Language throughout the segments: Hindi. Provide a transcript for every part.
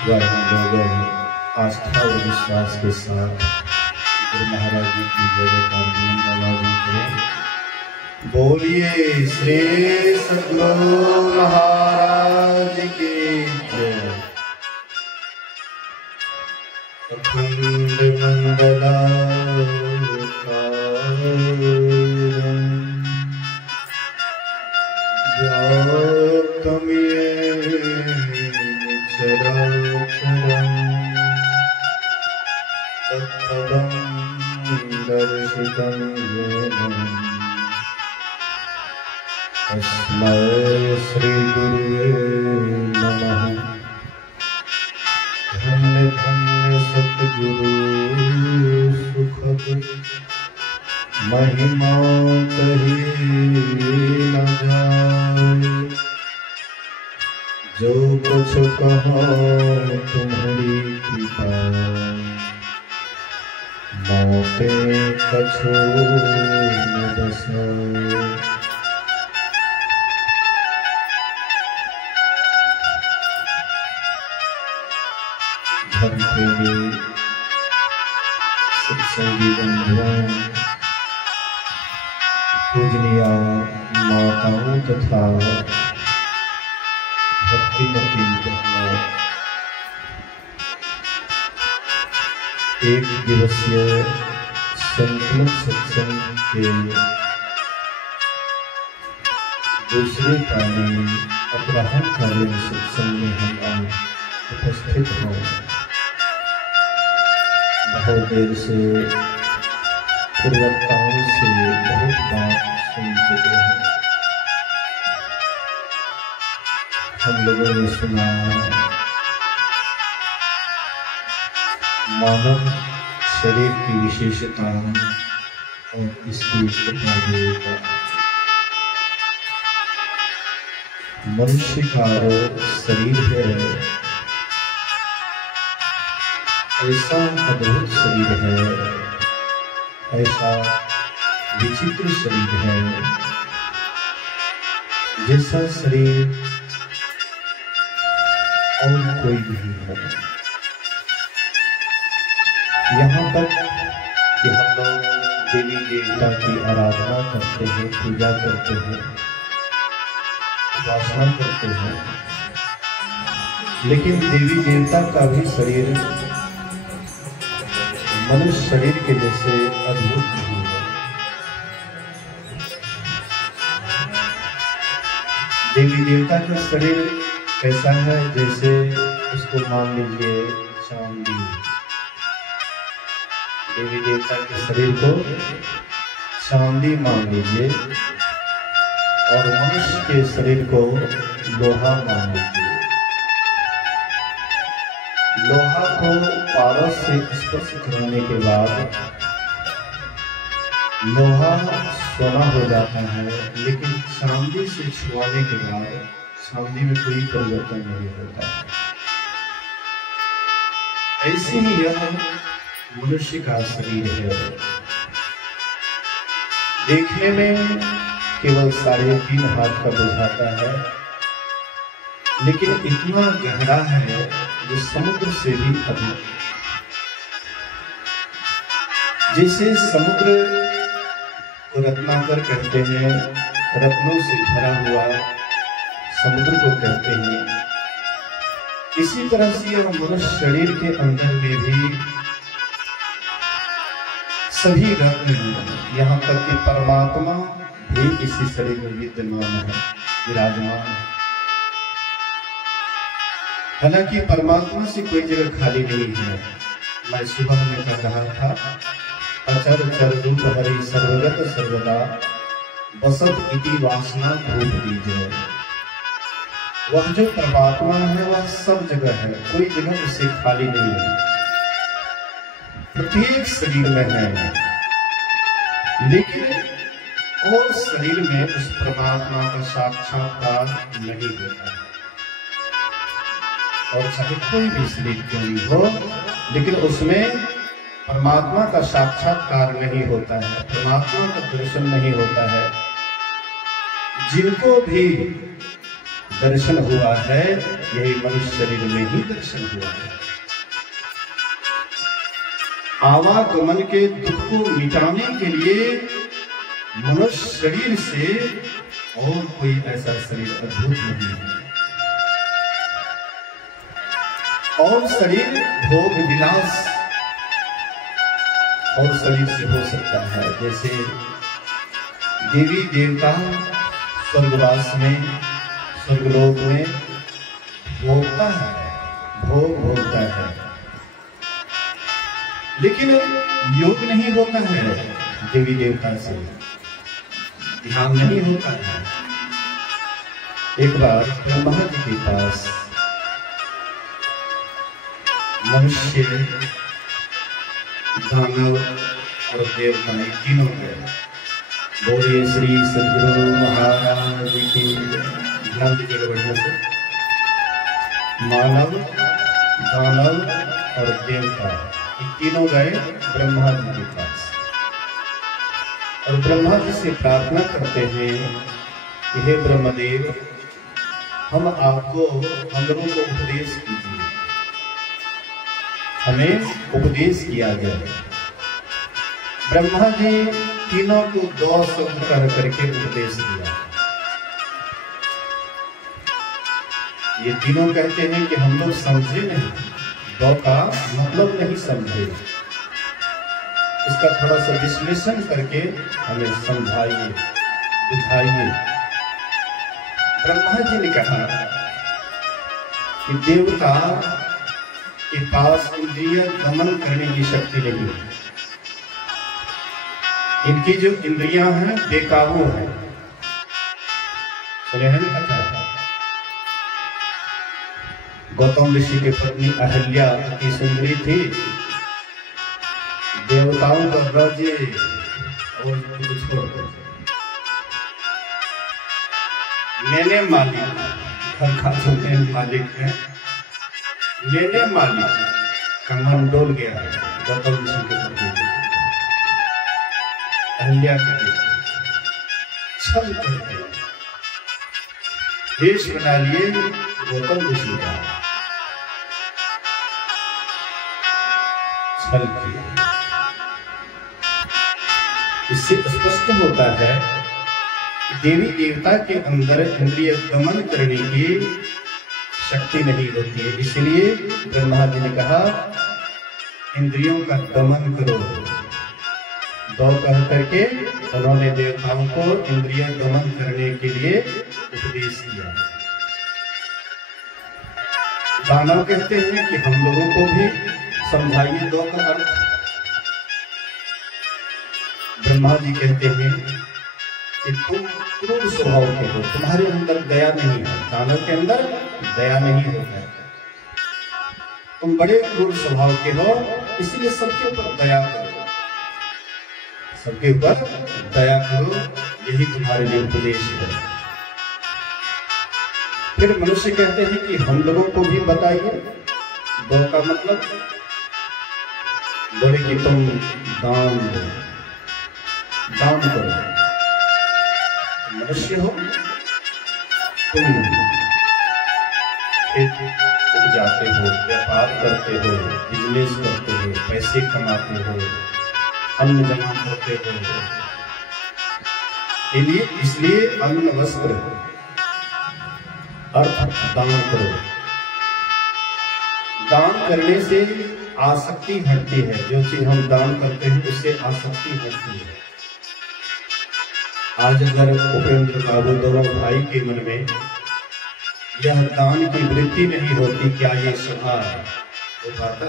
वह हम लोग आस्था और विश्वास के साथ गुरु महाराज जी की जय जयकार बुलंद आवाज़ों करें। बोलिए श्री सद्गुरु महाराज की जय। अखंड मंडलाकारं व्याप्तं येन चराचरं तत्पदं दर्शितं येन तस्मै श्री गुरुवे नमः। धन्य धन्य सद्गुरु सुखद महिमा कही न जाए। जो कुछ कहो तुम्हारी कृपा मोटे कछु न बसाए। धर्म प्रेमी सत्संगी बंधुओं, पूजनीय माताओं तथा भक्तिमती बहनों, एक दिवसीय संकल्प सत्संग के दूसरे पानी अपराह्नकालीन सत्संग में हम उपस्थित हों। बहुत देर से पूर्वताओं से बहुत बात सुन चुके हैं। हम लोगों ने सुना मानव शरीर की विशेषता और इसकी उपयोगिता। मनुष्य का शरीर है, ऐसा अद्भुत शरीर है, ऐसा विचित्र शरीर है, जैसा शरीर और कोई नहीं है। यहाँ तक कि हम लोग देवी देवता की आराधना करते हैं, पूजा करते हैं, उपासना करते हैं, लेकिन देवी देवता का भी शरीर मनुष्य शरीर के जैसे अद्भुत नहीं है। देवी देवता का शरीर कैसा है, जैसे उसको मान लीजिए चांदी। देवी देवता के शरीर को चांदी मान लीजिए और मनुष्य के शरीर को लोहा मान लीजिए। लोहा को पारस से स्पर्श कराने के बाद लोहा सोना हो जाता है, लेकिन चांदी से छुआने के बाद चांदी में कोई परिवर्तन नहीं होता। ऐसे ही यह मनुष्य का शरीर है। देखने में केवल 3.5 हाथ का बुझाता है, लेकिन इतना गहरा है जो समुद्र से भी अधिक। जैसे समुद्र को रत्नाकर कहते हैं, रत्नों से भरा हुआ समुद्र को कहते हैं, इसी तरह से यह मनुष्य शरीर के अंदर में भी सभी रत्न हैं। यहाँ तक कि परमात्मा भी इसी शरीर में विद्यमान है, विराजमान है। हालांकि परमात्मा से कोई जगह खाली नहीं है। मैं सुबह में कह रहा था, अचर चर रूप हरि सर्वगत सर्वदा बसत इति वासना रूप दीजिए। वह जो परमात्मा है वह सब जगह है, कोई जगह उससे खाली नहीं है, प्रत्येक शरीर में है। लेकिन और शरीर में उस परमात्मा का साक्षात्कार नहीं होता है। और चाहे कोई भी शरीर क्यों नहीं हो, लेकिन उसमें परमात्मा का साक्षात्कार नहीं होता है, परमात्मा का दर्शन नहीं होता है। जिनको भी दर्शन हुआ है, यही मनुष्य शरीर में ही दर्शन हुआ है। आवागमन के दुख को मिटाने के लिए मनुष्य शरीर से और कोई ऐसा शरीर अद्भुत नहीं है। और शरीर भोग विलास और शरीर से हो सकता है, जैसे देवी देवता स्वर्गवास में, स्वर्गलोक में भोगता है, भोग भोगता है, लेकिन योग नहीं होता है, देवी देवता से ध्यान नहीं होता है। एक बार ब्रह्मा जी के पास मनुष्य, दानव और देवताएं तीनों गए। बोलिए श्री सद्गुरु महाराज की ध्यान दीजिएगा बढ़िया से। मानव, दानव और देवता तीनों गए ब्रह्मा जी के पास और ब्रह्मा जी से प्रार्थना करते हैं कि हे ब्रह्मदेव, हम लोगों को उपदेश कीजिए, हमें उपदेश किया जाए। ब्रह्मा जी तीनों को 2 शब्द कह करके उपदेश दिया। ये तीनों कहते हैं कि हम लोग समझे नहीं, 2 का मतलब नहीं समझे, इसका थोड़ा सा विश्लेषण करके हमें समझाइए, बुझाइए। ब्रह्मा जी ने कहा कि देवता के पास इंद्रिय दमन करने की शक्ति नहीं है, इनकी जो इंद्रियां हैं बेकाबू हैं। सुने हैं ना कथा? गौतम ऋषि की पत्नी अहल्या अति सुंदरी थी, देवताओं का राज्य और कुछ मैंने मालिक, घर का जो मालिक है, मैंने मालिक का मन डोल गया है। गौतम ऋषि के पत्नी अहल्या के छल करके देश बना लिए गौतम ऋषि का, छल किया। इससे स्पष्ट होता है कि देवी देवता के अंदर इंद्रिय दमन करने की शक्ति नहीं होती है। इसलिए ब्रह्मा जी ने कहा इंद्रियों का दमन करो। 2 कह करके उन्होंने देवताओं को इंद्रिय दमन करने के लिए उपदेश किया। दानव कहते हैं कि हम लोगों को भी समझाइए 2 का अर्थ। ब्रह्मा जी कहते हैं कि तुम क्रूर स्वभाव के हो, तुम्हारे अंदर दया नहीं है। दानव के अंदर दया नहीं होता है, तुम बड़े क्रूर स्वभाव के हो, इसलिए सबके ऊपर दया करो, सबके ऊपर दया करो, यही तुम्हारे लिए उपदेश है। फिर मनुष्य कहते हैं कि हम लोगों को भी बताइए 2 का मतलब। बोले कि तुम दान दो, दान करो, मनुष्य हो, तुम खेत उपजाते हो, व्यापार करते हो, बिजनेस करते हो, पैसे कमाते हो, अन्न जमा करते हो, इसलिए अन्न वस्त्र अर्थ दान करो। दान करने से आसक्ति हटती है, जो चीज हम दान करते हैं उससे आसक्ति हटती है। आज अगर उपेंद्र बाबू दोनों भाई के मन में यह दान की वृत्ति नहीं होती, क्या ये सुधार हो पाता?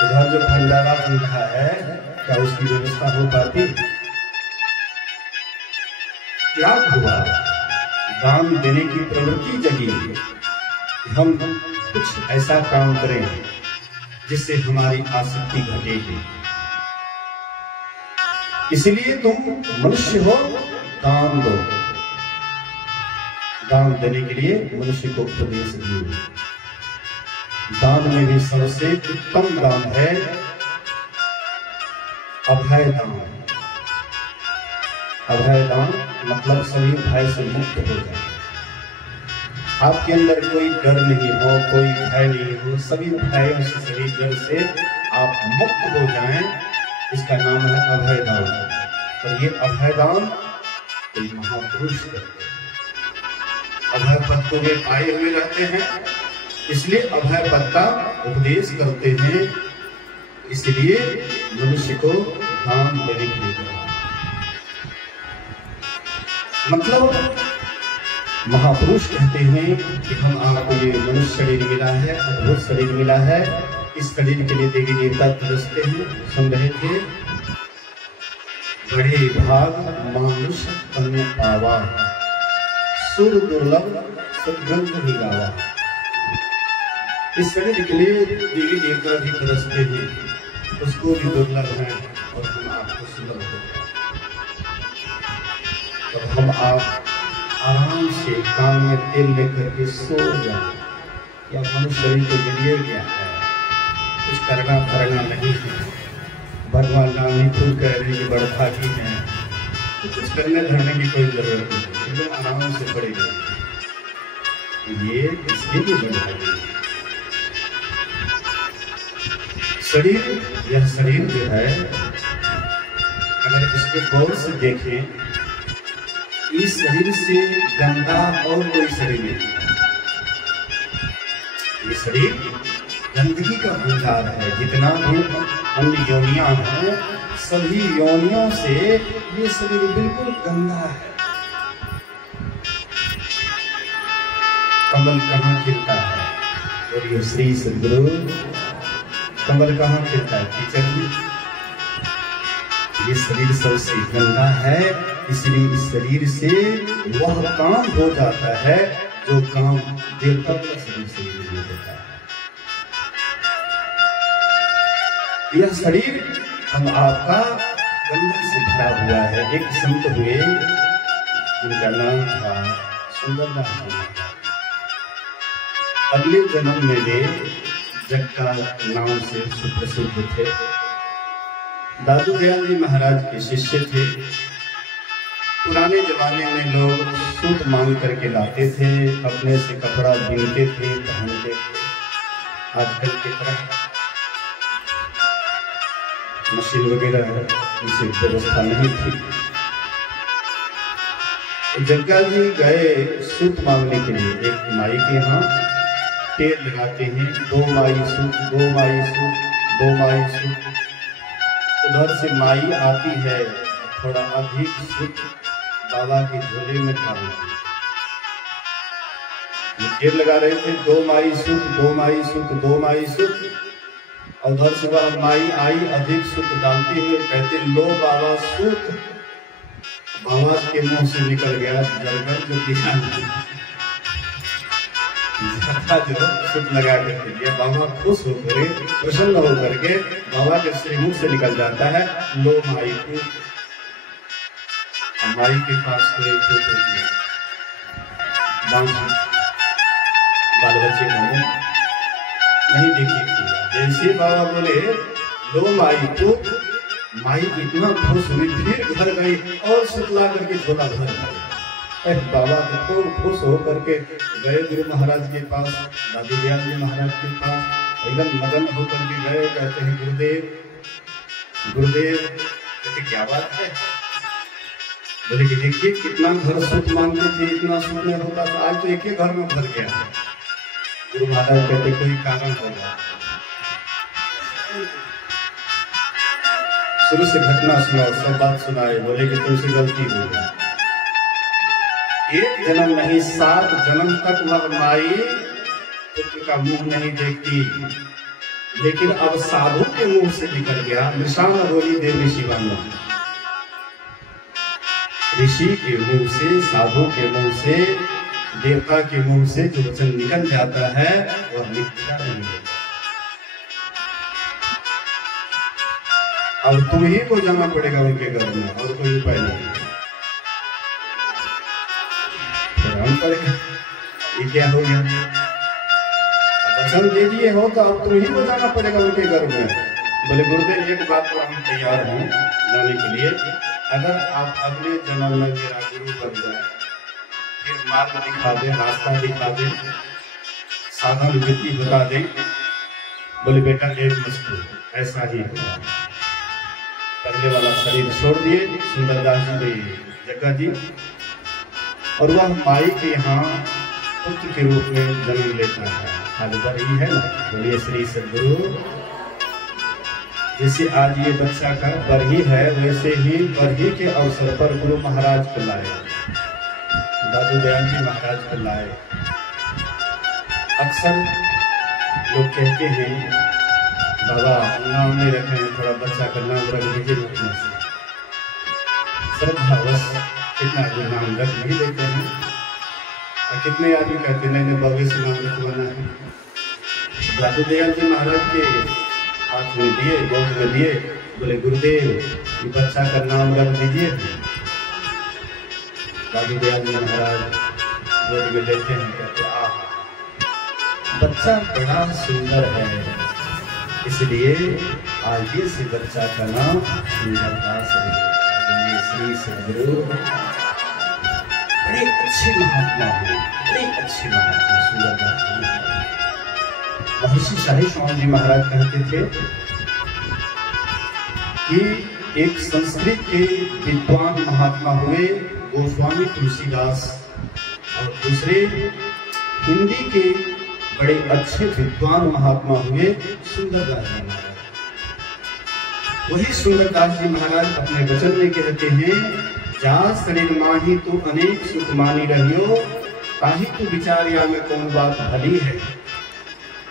उधर जो भंडारा बन रहा है, क्या उसकी व्यवस्था हो पाती? क्या हुआ? दान देने की प्रवृत्ति जगी, हम कुछ ऐसा काम करें जिससे हमारी आसक्ति घटेगी। इसलिए तुम मनुष्य हो, दान दो। दान देने के लिए मनुष्य को उपदेश दिए। दान में भी सबसे उत्तम दान है अभय दान। अभय दान मतलब सभी भय से मुक्त हो जाए। आपके अंदर कोई डर नहीं हो, कोई भय नहीं हो, सभी भयों से सभी डर से आप मुक्त हो जाएं, इसका नाम है अभयदान। और ये अभयदान कोई महापुरुष करते हैं, अभय पद को वे पाए हुए रहते हैं, इसलिए अभय पद का उपदेश करते हैं। इसलिए मनुष्य को धाम देने के लिए कहा। मतलब महापुरुष कहते हैं कि हम आपको ये मनुष्य शरीर मिला है, अद्भुत शरीर मिला है, इस शरीर के लिए देवी देवता तरसते हैं। सुन रहे थे, बड़े भाग मानुष तन पावा, सुर दुर्लभ सद्ग्रंथ ही गावा। इस शरीर के लिए देवी देवता भी तरसते हैं, उसको भी दुर्लभ है और हम आपको सुलभ हो। तो हम आप आराम से कान में तेल लेकर के सो जाए, या मनुष्य शरीर के लिए क्या है, कुछ करना करना नहीं है। भगवान राम ही खुद कह रहे हैं बड़का की है, तो कुछ करने धरने की कोई जरूरत नहीं, एकदम आराम से पड़ेगा। ये इसके लिए बनाई शरीर, यह शरीर जो है अगर इसको गौर से देखें, इस शरीर से गंदा और कोई शरीर नहीं। ये शरीर गंदगी का भंडार है। जितना भी अन्य योनियां हैं, सभी योनियों से ये शरीर बिल्कुल गंदा है। कमल कहाँ खिलता है? और ये श्री सद्गुरु, कमल कहाँ खिलता है? किचन में। ये शरीर सबसे गंदा है, इसलिए इस शरीर से वह काम हो जाता है जो काम देवता का शरीर से नहीं होता है। यह शरीर हम आपका गंदा से भरा हुआ है। एक संत हुए जिनका नाम था सुंदरदास जी। अगले जन्म में वे जग्गा नाम से सुप्रसिद्ध थे। दादू दयाल जी महाराज के शिष्य थे। पुराने जमाने में लोग सूत मांग करके लाते थे, अपने से कपड़ा बुनते थे, पहनते थे। आजकल की तरह मशीन वगैरह इसे व्यवस्था नहीं थी। जग्गा जी गए सूत मांगने के लिए एक माई के यहाँ। तेल लगाते हैं, 2 माई सूत, 2 माई सूत, 2 माई सूत। उधर से माई आती है, थोड़ा अधिक सूत बाबा के झोले में डालती। तेल लगा रहे थे, 2 माई सूत, 2 माई सूत, 2 माई सूत। और उधर से वह माई आई, अधिक सूत डालते हुए कहते, लो बाबा सूत। बाबा के मुंह से निकल गया जरगर जो दिया जो सूत लगा करके दिया। बाबा खुश होकर, प्रसन्न होकर के बाबा के श्री मुंह से निकल जाता है, लो माई को। माई के पास कोई बाल बच्चे नहीं देखी थी। जैसे बाबा बोले लो माई को, माई इतना खुश हुई, फिर घर गई और सुतला करके झोला भर। बाबा तो खुश होकर के गए गुरु महाराज के पास, दादू दयाल जी महाराज के पास, एकदम मगन होकर के गए। कहते हैं गुरुदेव गुरुदेव। कहते क्या बात है? बोले कि देखिए कितना घर सूत मांगते थे, इतना सूत नहीं होता था, आज तो एक ही घर में भर गया। गुरु महाराज कहते कोई कारण होगा। शुरू से घटना सुनाओ, सब बात सुनाए। बोले कि तुमसे गलती हुई, एक जन्म नहीं 7 जन्म तक वह माई पुत्र का मुंह नहीं देखती, लेकिन अब साधु के मुंह से निकल गया। निशान बोली देव ऋषि बनना। ऋषि के मुंह से, साधु के मुंह से, देवता के मुंह से जो वचन निकल जाता है वह मिथ्या नहीं होता। अब तुम्ही को जाना पड़ेगा उनके घर में, और कोई उपाय नहीं। पड़ेगा, ये क्या हो गया? वचन दे दिए हो तो अब तुम्ही को जाना पड़ेगा उनके घर में। बोले गुरुदेव एक बात पर हम तैयार हैं जाने के लिए, अगर आप अगले जन्म में मेरा गुरु बन जाए, फिर मार्ग दिखा दे, रास्ता दिखा दे, साधन विधि बता दे। बोले बेटा एक वस्तु ऐसा ही होगा। पहले वाला शरीर छोड़ दिए सुंदरदास जी जग्गा जी, और वह माई के यहाँ पुत्र के रूप में जन्म लेता है। आज बरही है ना, बोलिए श्री सद्गुरु। जैसे आज ये बच्चा का बरही है, वैसे ही बरही के अवसर पर गुरु महाराज को लाए, दादू दयाल जी महाराज को लाए। अक्सर लोग कहते हैं बाबा नाम नहीं रखे हैं, थोड़ा बच्चा का नाम रख दीजिए अपने से। श्रद्धावश कितना जो नाम रख नहीं देते हैं, और कितने आदमी कहते नहीं बाबे से नाम रखवाना है। दादू दयाल जी महाराज के हाथ में दिए, गोद में दिए, बोले गुरुदेव ये बच्चा का नाम रख दीजिए। दादू दयाल जी महाराज गोद में लेते हैं, कहते आह बच्चा बड़ा सुंदर है, इसलिए आगे से बच्चा का नाम सुंदरदास रखिए। श्री सद्गुरु बड़े अच्छे महात्मा हैं, बड़े अच्छे महात्मा सुंदरदास जी। महर्षि शाही स्वामी जी महाराज कहते थे कि एक संस्कृत के विद्वान महात्मा हुए गोस्वामी तुलसीदास, और दूसरे हिंदी के बड़े अच्छे विद्वान महात्मा हुए सुंदरदास जी महाराज। वही सुंदरदास जी महाराज अपने वचन में कहते हैं, जा शरीर माही तू अनेक सुख मानी रहियो, ताही तू विचारिया में कौन बात भली है।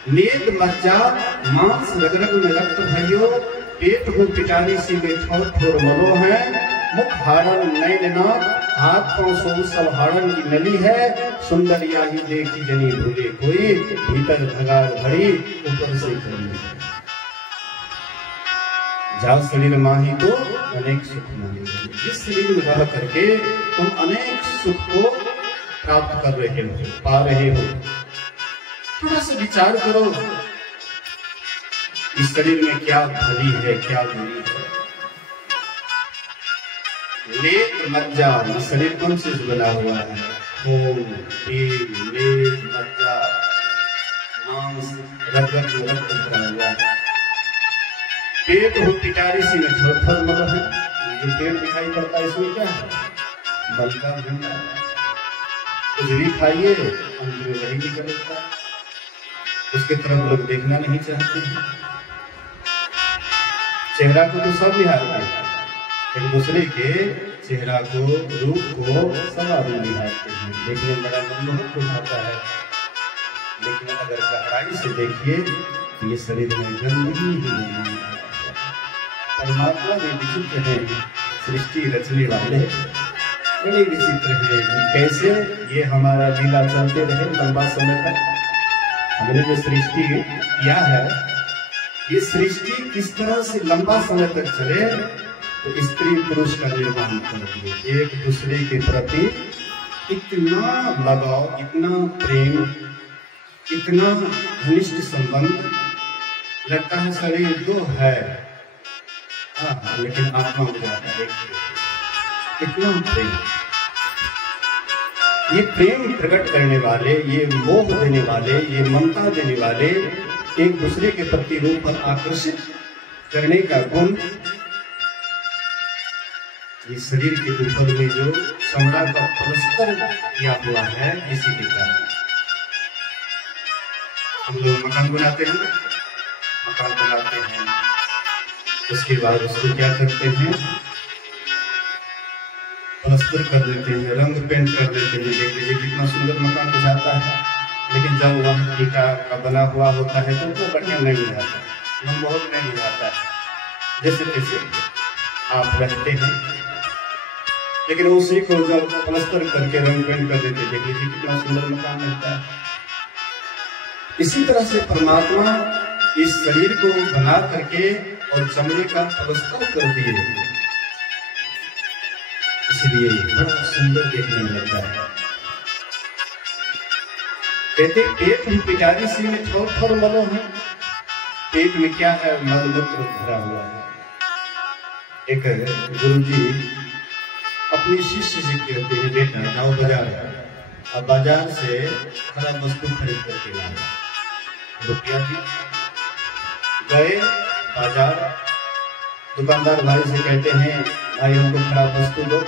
नेद मज्जा मांस रग रग में रक्त भइयो, पेट हो पिटारी सी में ठोर ठोर मलो है। मुख हाड़न नैन नाक, हाथ पांव सो सब हाड़न की नली है। सुंदरिया ही देखी जनी भूले कोई, भीतर धगार भरी ऊपर से खरी। जाओ शरीर माही तो अनेक सुख मानी, इस शरीर में रह करके तुम अनेक सुख को प्राप्त कर रहे हो, पा रहे हो। थोड़ा सा विचार करो, इस शरीर में क्या भली है क्या बुरी है। लेट मज्जा, ये शरीर कौन से बना हुआ है? खून, तेल, लेट, मज्जा, मांस, रक्त भरा हुआ है। पेट हो पिटारी सी में थोड़ा थोड़ा मल है। जो पेट दिखाई पड़ता है इसमें क्या है? मल का भंडार। कुछ भी खाइए अंत में वही निकलता है, उसके तरफ लोग देखना नहीं चाहते हैं। चेहरा को तो सब निहारते हैं, एक दूसरे के चेहरा को, रूप को सब आदमी निहारते हैं, देखने में बड़ा मनमोहक बुझाता है। लेकिन अगर गहराई से देखिए तो ये शरीर में गंदगी ही नहीं है। परमात्मा भी विचित्र है, सृष्टि रचने वाले बड़े विचित्र है। कैसे ये हमारा लीला चलते रहे लंबा समय तक। हमने जो सृष्टि किया है, ये सृष्टि किस तरह से लंबा समय तक चले, तो स्त्री पुरुष का निर्माण कर दिए। एक दूसरे के प्रति इतना लगाव, इतना प्रेम, इतना घनिष्ठ संबंध, लगता है शरीर दो है लेकिन आत्मा हो जाता है एक। इतना प्रेम, ये प्रेम प्रकट करने वाले, ये मोह देने वाले, ये ममता देने वाले, एक दूसरे के प्रति रूप पर आकर्षित करने का गुण ये शरीर के ऊपर में जो चमड़ा का प्लास्टर किया हुआ है, इसी के कारण हम लोग मकान बनाते हैं। मकान बनाते हैं, उसके बाद उसको क्या करते हैं? प्लास्टर कर देते हैं, रंग पेंट कर देते हैं। देख लीजिए कितना सुंदर मकान हो जाता है। लेकिन जब वह ईटा का बना हुआ होता है तो वो बढ़िया नहीं बुझाता, मनमोहक नहीं बुझाता है। जैसे तैसे आप रहते हैं, लेकिन उसी को जब प्लास्टर करके रंग पेंट कर देते, देख लीजिए कितना सुंदर मकान रहता है। इसी तरह से परमात्मा इस शरीर को बना करके और चमड़े का प्लास्टर कर दिए, इसलिए बड़ा सुंदर देखने में लगता है। कहते पेट में पिटारी सी में थोड़ थोड़ मलो है। पेट में क्या है? मलमूत्र भरा हुआ है। एक गुरुजी अपने शिष्य से कहते हैं, बेटा जाओ बाजार अब बाजार से खराब वस्तु खरीद करके लाए, रुपया भी गए बाजार, दुकानदार भाई से कहते हैं भाई हमको खराब वस्तु दो।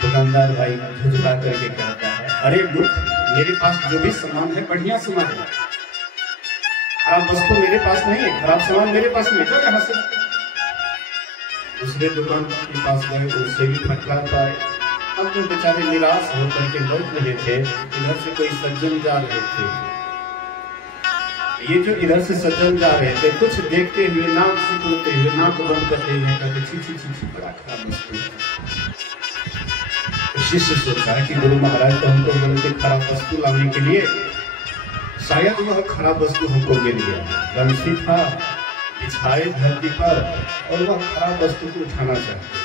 दुकानदार भाई झुझला करके कहता है अरे मूर्ख, मेरे पास जो भी सामान है बढ़िया सामान है, खराब वस्तु मेरे पास नहीं है, खराब सामान मेरे पास नहीं है, यहाँ से। दूसरे दुकान के पास गए, उससे भी फटकार पाए। अब तो बेचारे निराश होकर के लौट रहे थे, इधर से कोई सज्जन जा रहे थे। ये जो इधर से सज्जन जा रहे थे कुछ देखते हुए, नाक सिकुड़ते हुए, नाक बंद करते हुए कहते छी छी छी छी, बड़ा खराब वस्तु। शिष्य सोचा कि गुरु महाराज तो हमको बोलते खराब वस्तु लाने के लिए, शायद वह खराब वस्तु हमको मिल गया। गमछी था बिछाए धरती पर और वह खराब वस्तु को उठाना चाहते।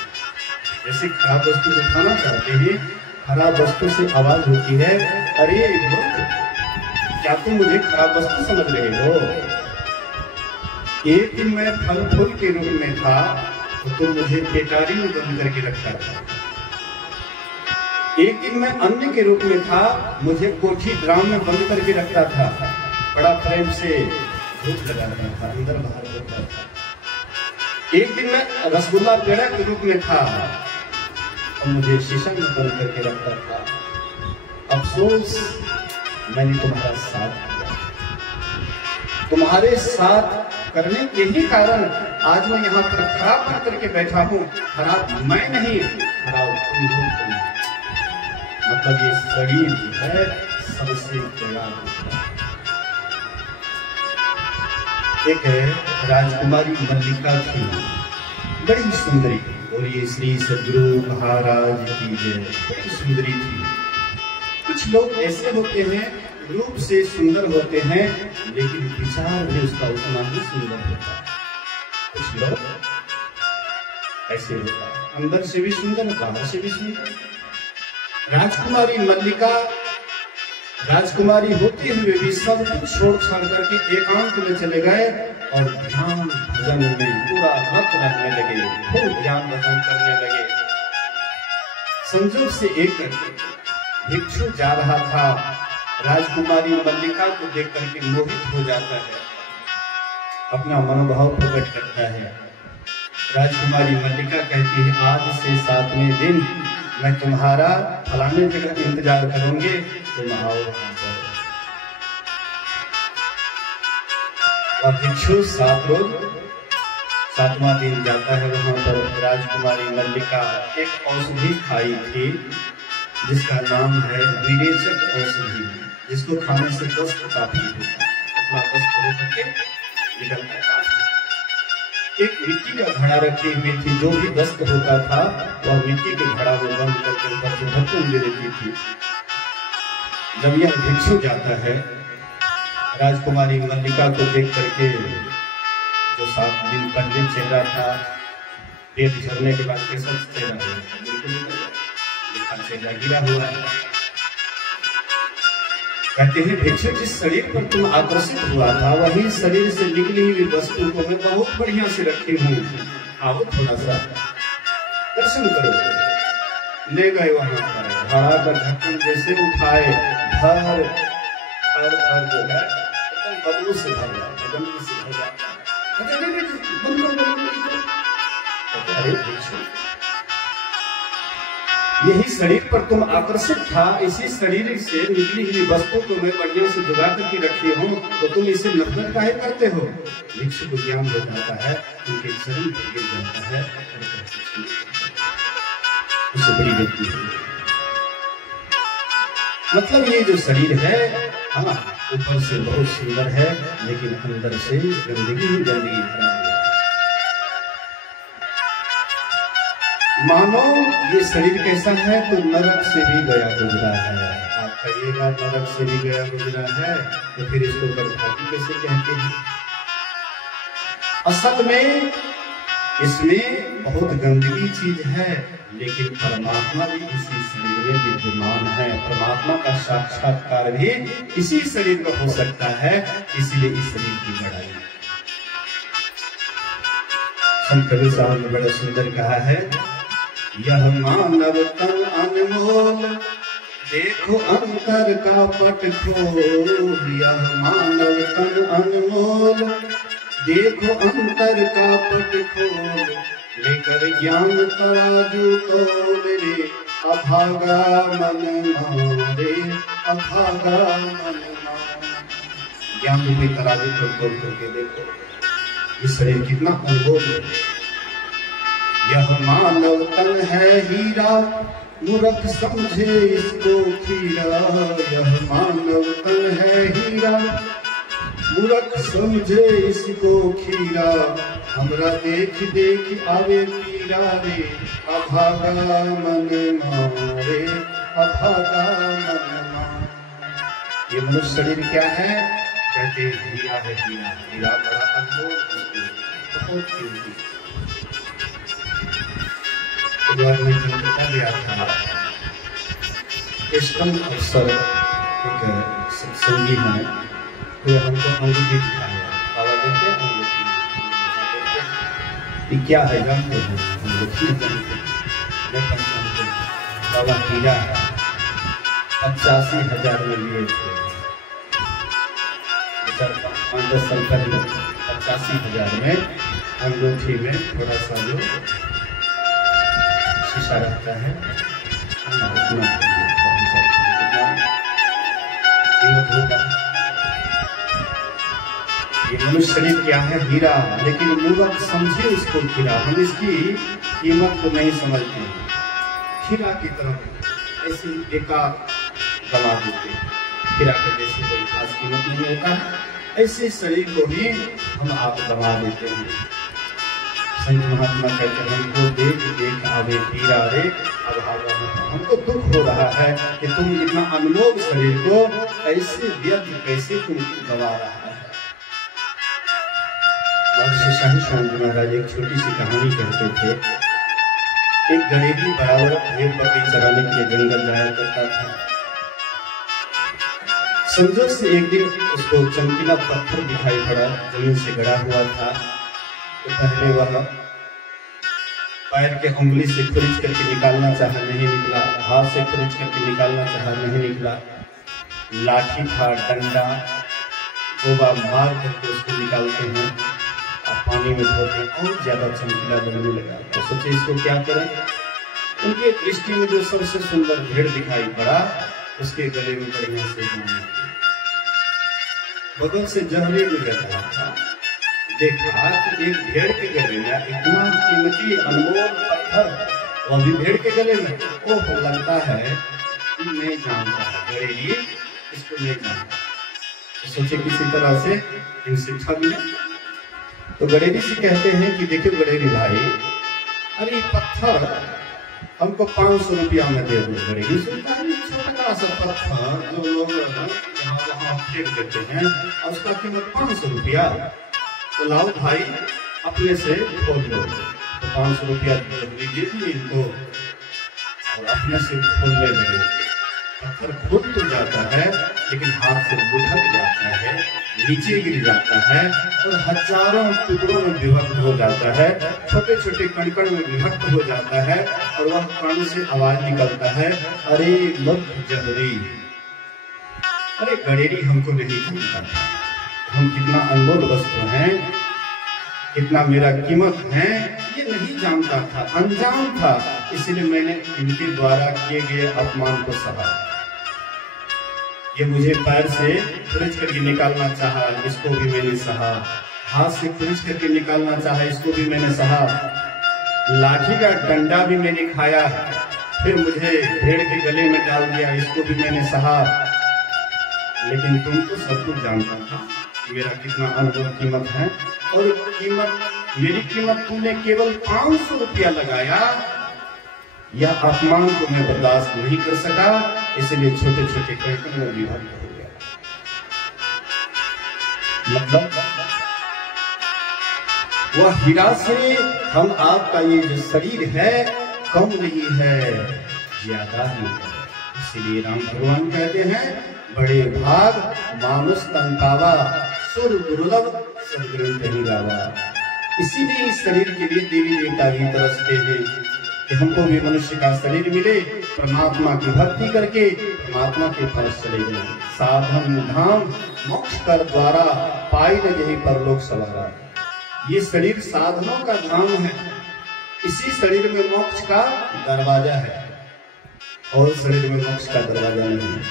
जैसे खराब वस्तु को उठाना चाहते हैं, खराब वस्तु से आवाज होती है अरे मूर्ख, क्या तुम मुझे खराब वस्तु समझ रहे हो? एक दिन मैं फल फूल के रूप में था तो तुम मुझे पेटारी में बंद करके रखा था। एक दिन मैं अन्न के रूप में था, मुझे कोठी ड्राम में बंद करके रखता था, बड़ा प्रेम से धूप लगाता था, अंदर बाहर करता था। एक दिन मैं रसगुल्ला पेड़ा के रूप में था और मुझे शीशा में बंद करके रखता था। अफसोस मैंने तुम्हारा साथ किया, तुम्हारे साथ करने के ही कारण आज मैं यहाँ पर खराब बन करके बैठा हूँ। खराब मैं नहीं, खराब तुम हो। मतलब ये शरीर जो है सबसे तैयार होता है। एक राजकुमारी मल्लिका थी, बड़ी सुंदरी, और ये श्री सद्गुरु महाराज की जय, बड़ी सुंदरी थी। कुछ लोग ऐसे होते हैं, रूप से सुंदर होते हैं लेकिन विचार भी उसका उतना ही सुंदर होता है। कुछ लोग ऐसे होता है, अंदर से भी सुंदर, बाहर से भी सुंदर। राजकुमारी मल्लिका राजकुमारी होते हुए भी सब कुछ छोड़ छाड़ करके एकांत में चले गए और ध्यान भजन में पूरा रत रहने लगे, खूब ध्यान भजन करने लगे। संजोग से एक भिक्षु जा रहा था, राजकुमारी मल्लिका को देख करके मोहित हो जाता है, अपना मनोभाव प्रकट करता है। राजकुमारी मल्लिका कहती है आज से 7वें दिन मैं तुम्हारा फलाने जगह इंतजार करूंगी, तुम आओ वहां पर। और भिक्षु 7 रोज 7वां दिन जाता है वहां पर। राजकुमारी मल्लिका एक औषधि खाई थी जिसका नाम है विरेचक औषधि, जिसको खाने से दस्त काफी होता है, अपना दस्त होकर के निकलता है। एक मिट्टी का घड़ा रखी हुई थी, जो भी दस्त होता था वह मिट्टी के घड़ा में बंद करके ऊपर से ढक्कन दे देती थी। जब यह भिक्षु जाता है, राजकुमारी मल्लिका को देख करके, जो 7 दिन पहले चेहरा था, पेट झरने के बाद कैसा चेहरा है, बिल्कुल चेहरा गिरा हुआ है। कहते हैं भिक्षु जिस शरीर पर तुम आकर्षित हुआ था वही शरीर से निकली हुई वस्तु को मैं बहुत बढ़िया से रखी हूँ, आओ थोड़ा सा दर्शन करो। ले गए वहां पर, घड़ा का ढक्कन जैसे उठाए, भर भर भर जो है बदबू से भर जाता, गंदगी से भर जाता। अरे भिक्षु, यही शरीर पर तुम आकर्षित था, इसी शरीर से निकली हुई वस्तु को मैं बढ़िया से जुगा करके रखी हूँ, तो तुम इसे नफरत काहे करते हो? भिक्षु को ज्ञान हो जाता है, उनके शरीर पर गिर जाता है, उसे बड़ी व्यक्ति है। मतलब ये जो शरीर है, हाँ ऊपर से बहुत सुंदर है लेकिन अंदर से गंदगी ही गंदगी भरा हुआ है। मानो ये शरीर कैसा है तो नरक से भी गया गुजरा है। आप कहिएगा नरक से भी गया गुजरा है तो फिर इसको बदभागी कैसे कहते हैं? असल में इसमें बहुत गंदगी चीज है, लेकिन परमात्मा भी इसी शरीर में विद्यमान है। परमात्मा का साक्षात्कार भी इसी शरीर में हो सकता है, इसीलिए इस शरीर की बड़ाई। संत कबीर साहब ने बड़ा सुंदर कहा है, यह मानव तन अनमोल देखो अंतर का पट खोल, यह मानव तन अनमोल। देखो अंतर का पट खोल, लेकर ज्ञान तराजू तोल रे। अभागा मन मारे, अभागा मन मारे। ज्ञान रूपी तराजू को तोल करके देखो इस शरीर कितना अनमोल है। यह मानव तन है हीरा, मूर्ख समझे इसको खीरा। यह मानव तन है हीरा, मूर्ख समझे इसको खीरा। हमरा देख देख आवे पीरा रे। अभागा मन मारे, अभागा मन मारे। ये मनुष्य शरीर क्या है? कहते हीरा है, हीरा। हीरा बड़ा अनमोल, बहुत कीमती। गया था इष्टम अवसर एक सत्संगी है, तो हमको अंगूठी दिखाया। बाबा देखते हैं अंगूठी, ये क्या है जानते हैं? अंगूठी बाबा हीरा 85,000 में लिए थे। 5-10 साल पहले 85,000 में अंगूठी में थोड़ा सा जो शीशा रहता है, ये मनुष्य शरीर क्या है? हीरा। लेकिन मूर्ख समझे इसको हीरा। हम इसकी कीमत को नहीं समझते हैं। हीरा की तरफ ऐसे बेकार गवा देते हैं। हीरा के जैसे कोई खास कीमत नहीं होता, ऐसे शरीर को भी हम आप गवा देते हैं। संत महात्मा कहते हैं हमको देख देख आवे पीरा रे। अभागा हमको दुख हो रहा है कि तुम इतना अनमोल शरीर को ऐसे व्यर्थ कैसे तुम गवा रहा है। महर्षि शाही स्वामी महाराज एक छोटी सी कहानी कहते थे। एक गरीबी बराबर भेड़ बकरी चराने के लिए जंगल जाया करता था। संजोग से एक दिन उसको चमकीला पत्थर दिखाई पड़ा, जमीन से गड़ा हुआ था। तो पहले वह पैर के उंगली से खुरिच करके निकालना चाहा, नहीं निकला। हाथ से खुरिच करके निकालना चाहा, नहीं निकला। लाठी था, डंडा, गोबा मार करके उसको निकालते हैं और पानी में धोते हैं, और ज्यादा चमकीला लगने लगा। तो सोचे इसको क्या करें। उनके दृष्टि में जो सबसे सुंदर भेड़ दिखाई पड़ा, उसके गले में बढ़िया से बगल से जहरे गुजर रहा था। देखा कि एक भेड़ के गले में इतना कीमती अनमोल पत्थर, वो भी भेड़ के गले में। ओह, लगता है कि नहीं जानता है गरीबी, इसको नहीं जानता। तो सोचे किसी तरह से इनसे ठग ले। तो गडेरी से कहते हैं कि देखिए गडेरी भाई, अरे पत्थर हमको 500 रुपया में दे दो। गडेरी सोचता है छोटा सा पत्थर जो लोग वहाँ फेंक देते हैं, और उसका कीमत 500 रुपया। तो लाओ भाई अपने से खोल लो। तो 500 रुपया दीजिए इनको, और अपने से खोलने लगे। पत्थर खुद तो जाता है, लेकिन हाथ से लुढ़क जाता है, नीचे गिर जाता है, और हजारों टुकड़ों में विभक्त हो जाता है। छोटे छोटे कण में विभक्त हो जाता है, और वह कण से आवाज निकलता है, अरे मत जहरी। अरे गडेरी हमको नहीं जानता हम कितना अनमोल वस्तु हैं, कितना मेरा कीमत है, ये नहीं जानता था, अनजान था। इसलिए मैंने इनके द्वारा किए गए अपमान को सहा। ये मुझे पैर से खुरिच करके निकालना चाहा, इसको भी मैंने सहा। हाथ से खुरिच करके निकालना चाहा, इसको भी मैंने सहा। लाठी का डंडा भी मैंने खाया, फिर मुझे भेड़ के गले में डाल दिया, इसको भी मैंने सहा। लेकिन तुम तो सब कुछ जानता था मेरा कितना अनमोल कीमत है, और मेरी कीमत तुमने केवल 500 रुपया लगाया। यह अपमान को मैं बर्दाश्त नहीं कर सका, इसलिए छोटे छोटे कण में विभक्त हो गया। मतलब वह हीरा से हम आपका ये जो शरीर है कम नहीं है, ज्यादा ही है। इसलिए राम भगवान कहते हैं बड़े भाग मानुष तंतावा, सुर दुर्लभ सदग्रंथ ही गावा। इसीलिए इस शरीर के लिए देवी देवता भी तरसते हैं कि हमको भी मनुष्य का शरीर मिले, परमात्मा की भक्ति करके परमात्मा के पास चले जाएं। साधन धाम मोक्ष कर द्वारा पाई न यही परलोक सवारा। ये शरीर साधनों का धाम है, इसी शरीर में मोक्ष का दरवाजा है और शरीर में मोक्ष का दरवाजा नहीं है।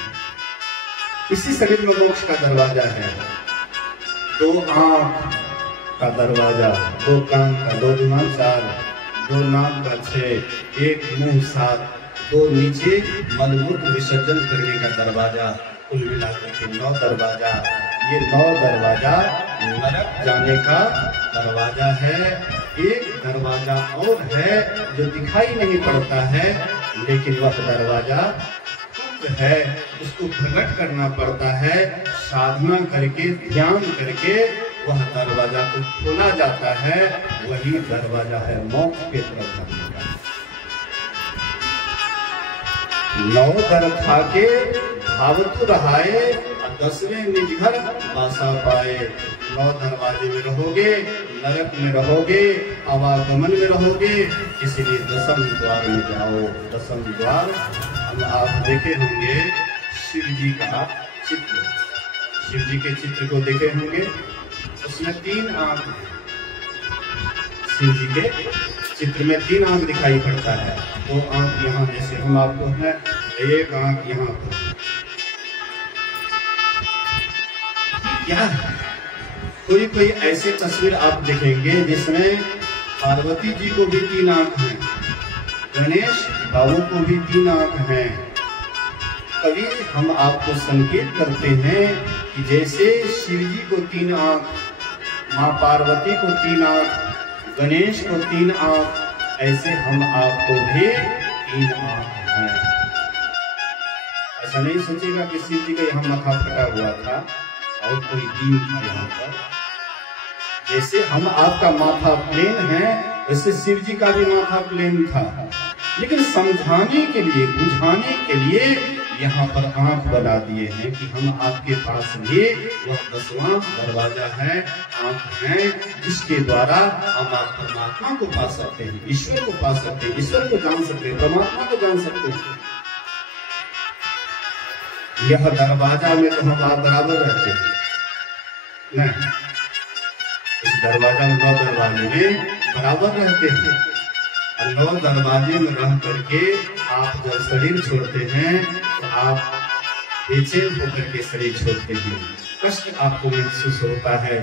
इसी शरीर में मोक्ष का दरवाजा है। 2 आंख का दरवाजा, 2 कान का, 2 दूना 4, 2 नाक का 6, 1 मुंह 7, 2 नीचे मलमूत्र विसर्जन करने का दरवाजा, कुल मिलाकर के 9 दरवाजा। ये 9 दरवाजा नरक जाने का दरवाजा है। एक दरवाजा और है जो दिखाई नहीं पड़ता है, लेकिन वह दरवाजा है, उसको प्रकट करना पड़ता है। साधना करके, ध्यान करके वह दरवाजा को खोला जाता है। वही दरवाजा है मोक्ष के तरफ जाने का। 9 दर खाके भावतु रहाए, 10वें निज घर बासा पाए। 9 दरवाजे में रहोगे, नरक में रहोगे, आवागमन में रहोगे, इसलिए 10वें द्वार में जाओ। 10वें द्वार हम आप देखे होंगे शिव जी का चित्र, शिव जी के चित्र को देखे होंगे, उसमें 3 आंख, शिव जी के चित्र में 3 आंख दिखाई पड़ता है। 2 आंख यहाँ जैसे हम आपको है, 1 आंख यहाँ पर। क्या है? कोई ऐसे तस्वीर आप देखेंगे जिसमें पार्वती जी को भी 3 आंख हैं, गणेश बाबू को भी 3 आंख हैं। कभी हम आपको संकेत करते हैं कि जैसे शिव जी को 3 आंख, माँ पार्वती को 3 आंख, गणेश को 3 आंख, ऐसे हम आपको भी 3 आंख हैं। ऐसा नहीं सोचेगा कि शिव जी का यहाँ माथा फटा हुआ था और कोई दीन था यहाँ पर। जैसे हम आपका माथा प्लेन है, वैसे शिव जी का भी माथा प्लेन था, लेकिन समझाने के लिए, बुझाने के लिए यहाँ पर आंख बना दिए हैं कि हम आपके पास भी वह 10वां दरवाजा है, आंख है, जिसके द्वारा हम आप परमात्मा को पा सकते हैं, ईश्वर को पा सकते हैं, ईश्वर को जान सकते हैं, परमात्मा को जान सकते हैं। यह दरवाजा में तो हम आप बराबर रहते हैं नहीं, इस दरवाजा में 9 दरवाजे में बराबर रहते हैं। और 9 दरवाजे में रह करके आप जब शरीर छोड़ते हैं तो आप बेचैन होकर के शरीर छोड़ते हैं, कष्ट आपको महसूस होता है।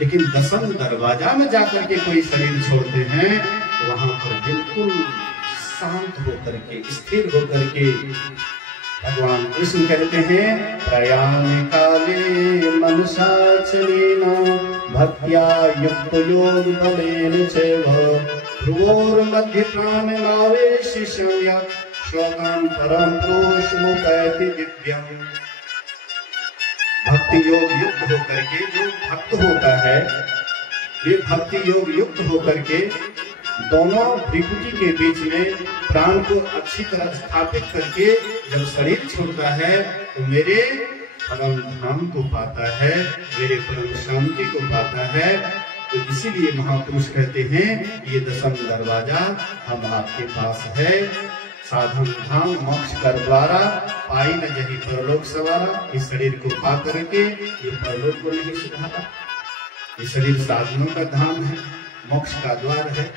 लेकिन 10वां दरवाजा में जाकर के कोई शरीर छोड़ते हैं तो वहां पर बिल्कुल शांत होकर के, स्थिर होकर के भगवान कृष्ण कहते हैं, प्रयाण काले मनसा चलेना भक्त्या युक्त योग बलेन चैव ध्रुवोर मध्य प्राण नावेशिष्य श्लोकं परम पुरुष मुपैति दिव्यम। भक्ति योग युक्त होकर के जो भक्त होता है, ये भक्ति योग युक्त होकर के दोनों भ्रिकुटी के बीच में प्राण को अच्छी तरह स्थापित करके जब शरीर छोड़ता है तो मेरे परम धाम को पाता है, मेरे परम शांति को पाता है। तो इसीलिए महापुरुष कहते हैं ये 10वां दरवाजा हम आपके पास है। साधन धाम मोक्ष कर द्वारा पाई न जही परलोक सवारा। इस शरीर को पा करके ये परलोक को नहीं सुधारा। ये शरीर साधनों का धाम है, मोक्ष का द्वार है।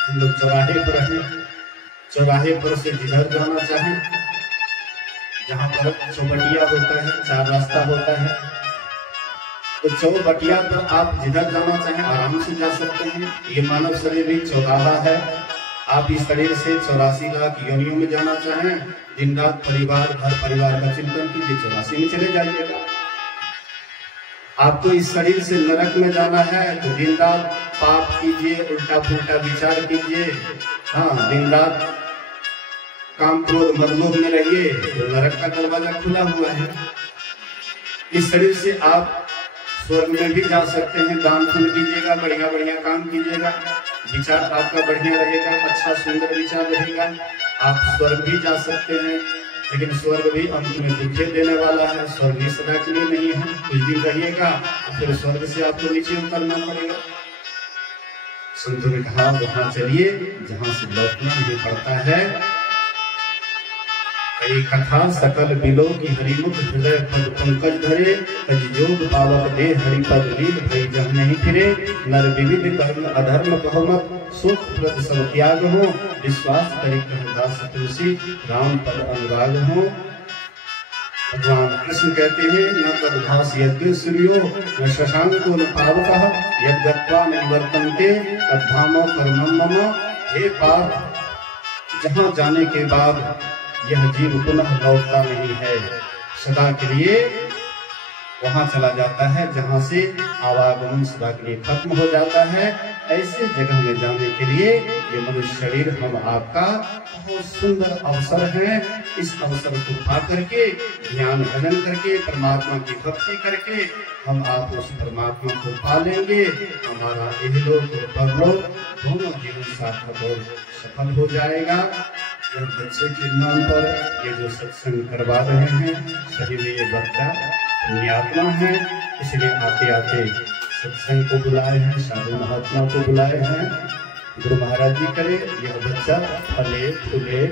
हम लोग चौराहे पर हैं, चौराहे पर से जिधर जाना चाहें, जहाँ पर चौबटिया होता है, 4 रास्ता होता है, तो चौबटिया पर आप जिधर जाना चाहें आराम से जा सकते हैं। ये मानव शरीर भी चौराहा है। आप इस शरीर से 84 लाख योनियों में जाना चाहें, दिन रात परिवार, घर परिवार का चिंतन कीजिए, 84 में चले जाइएगा। आपको इस शरीर से नरक में जाना है तो दिन रात पाप कीजिए, उल्टा पुल्टा विचार कीजिए, हाँ, दिन रात काम क्रोध मदलोभ में रहिए, तो नरक का दरवाजा खुला हुआ है। इस शरीर से आप स्वर्ग में भी जा सकते हैं। दान पुण्य कीजिएगा, बढ़िया बढ़िया काम कीजिएगा, विचार आपका बढ़िया रहेगा, अच्छा सुंदर विचार रहेगा, आप स्वर्ग भी जा सकते हैं। लेकिन स्वर्ग भी अंत में दुखे देने वाला है। स्वर्ग भी सदा के लिए नहीं है, कुछ दिन रहिएगा फिर स्वर्ग से आपको नीचे उतरना पड़ेगा। संतों ने कहा वहां चलिए जहां से लौटना नहीं पड़ता है। कई कथा सकल बिलो की हरिमुख हृदय पद पंकज धरे, तज जोग पावक दे हरिपद लीन भई जह नहीं फिरे। नर विविध कर्म अधर्म बहुमत सुख प्रद सब त्याग हो, विश्वास करि कह दास तुलसी राम पद अनुराग हो। भगवान कृष्ण कहते हैं न तद्भास यद्य सूर्यो न शशांको न पावकः, यद्गत्वा न निवर्तन्ते तद्धामो परमं मम। हे पार्थ, जहाँ जाने के बाद यह जीव पुनः लौटता नहीं है, सदा के लिए वहां चला जाता है जहां से आवागमन सदा के लिए खत्म हो जाता है। ऐसे जगह में जाने के लिए ये मनुष्य शरीर हम आपका बहुत सुंदर अवसर है। इस अवसर को पा करके ध्यान भजन करके परमात्मा की भक्ति करके हम आप उस परमात्मा को पा लेंगे। हमारा इहलोक और परलोक दोनों जीवन सार्थक और सफल हो जाएगा। यह बच्चे के नाम पर ये जो सत्संग करवा रहे हैं, सही में ये बच्चा पुण्यात्मा है, इसलिए आते आते सत्संग को बुलाए हैं, साधु महात्मा को बुलाए हैं। गुरु महाराज जी करे यह बच्चा फले फूले,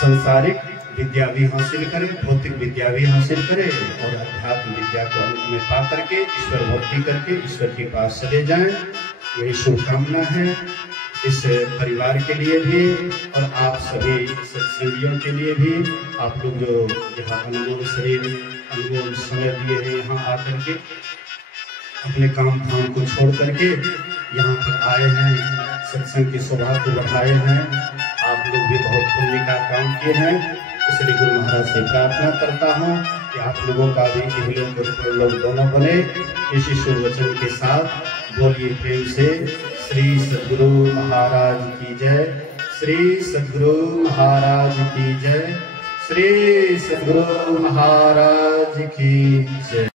सांसारिक विद्या भी हासिल करे, भौतिक विद्या भी हासिल करे और अध्यात्म विद्या को अंत में पा करके ईश्वर भक्ति करके ईश्वर के पास चले जाएं। यही शुभकामना है इस परिवार के लिए भी और आप सभी सत्संगियों के लिए भी। आप लोग जो यहाँ अनमोल शरीर अनमोल समय दिए हैं, यहाँ आकर के अपने काम धाम को छोड़ करके यहाँ पर आए हैं, सत्संग की शोभा को बढ़ाए हैं। आप लोग भी बहुत पुण्य का काम किए हैं, इसलिए गुरु महाराज से प्रार्थना करता हूँ कि आप लोगों का भी इहलोक और परलोक दोनों बने। इसी शुभ वचन के साथ बोलिए प्रेम से श्री सद्गुरु महाराज की जय, श्री सद्गुरु महाराज की जय, श्री सद्गुरु महाराज की जय।